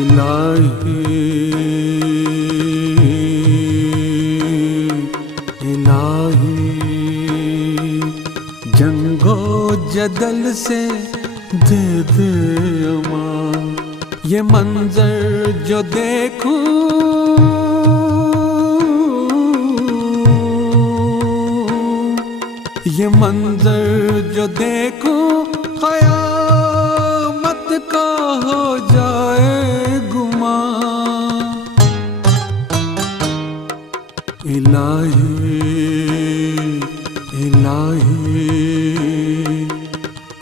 इलाही इलाही जंगो जदल से दे दे अमान, ये मंजर जो देखूं ये मंजर जो देखूं क़यामत का हो जाए गुमा। इलाही इलाही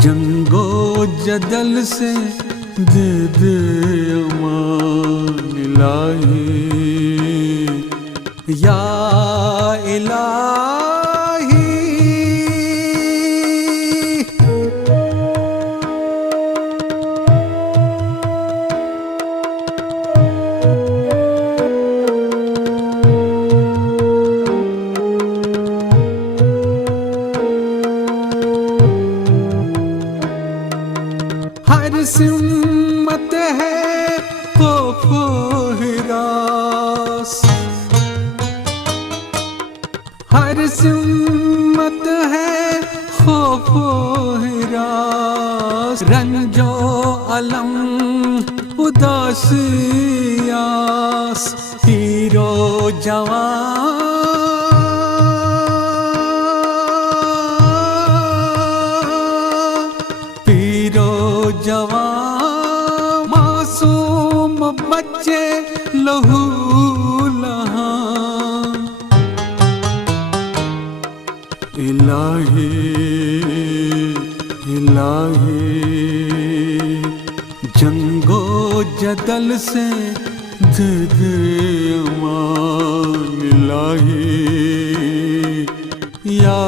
जंगो जदल से दे दे अमान। इलाही या इलाही हर सिमत है खौफो हिरास, हर सिमत है खौफो हिरास, रंजो अलम उदासियास, हीरो जवान जवान मासूम बच्चे लहू लहान। इलाही इलाही जंगो जदल से दे दे अमान। इलाही या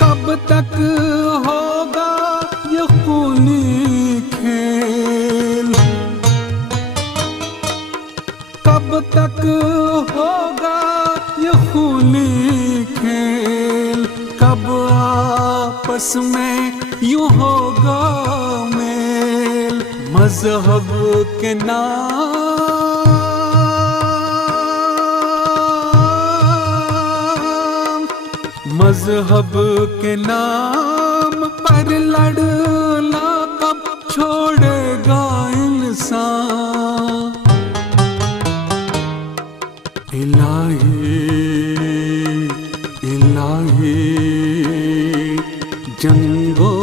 कब तक होगा ये खूनी खेल, कब तक होगा ये खूनी खेल, कब आपस में यूं होगा मेल। मजहब के नाम, मजहब के नाम पर लड़ना कब छोड़ेगा इंसान। इलाही इलाही जंगो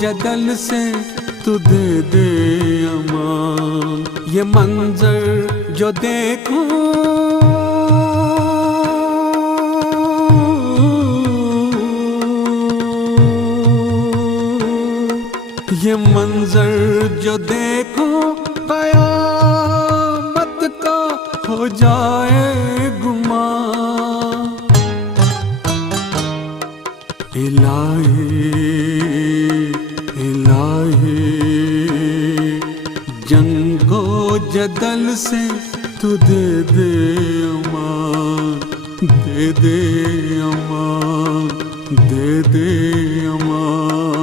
जदल से तू दे दे अमान। ये मंजर जो देखूं ये मंजर जो देखूं क़यामत का हो जाए गुमा। इलाही इलाही जंगो जदल से तू दे दे अमान, दे दे अमान, दे दे अमान।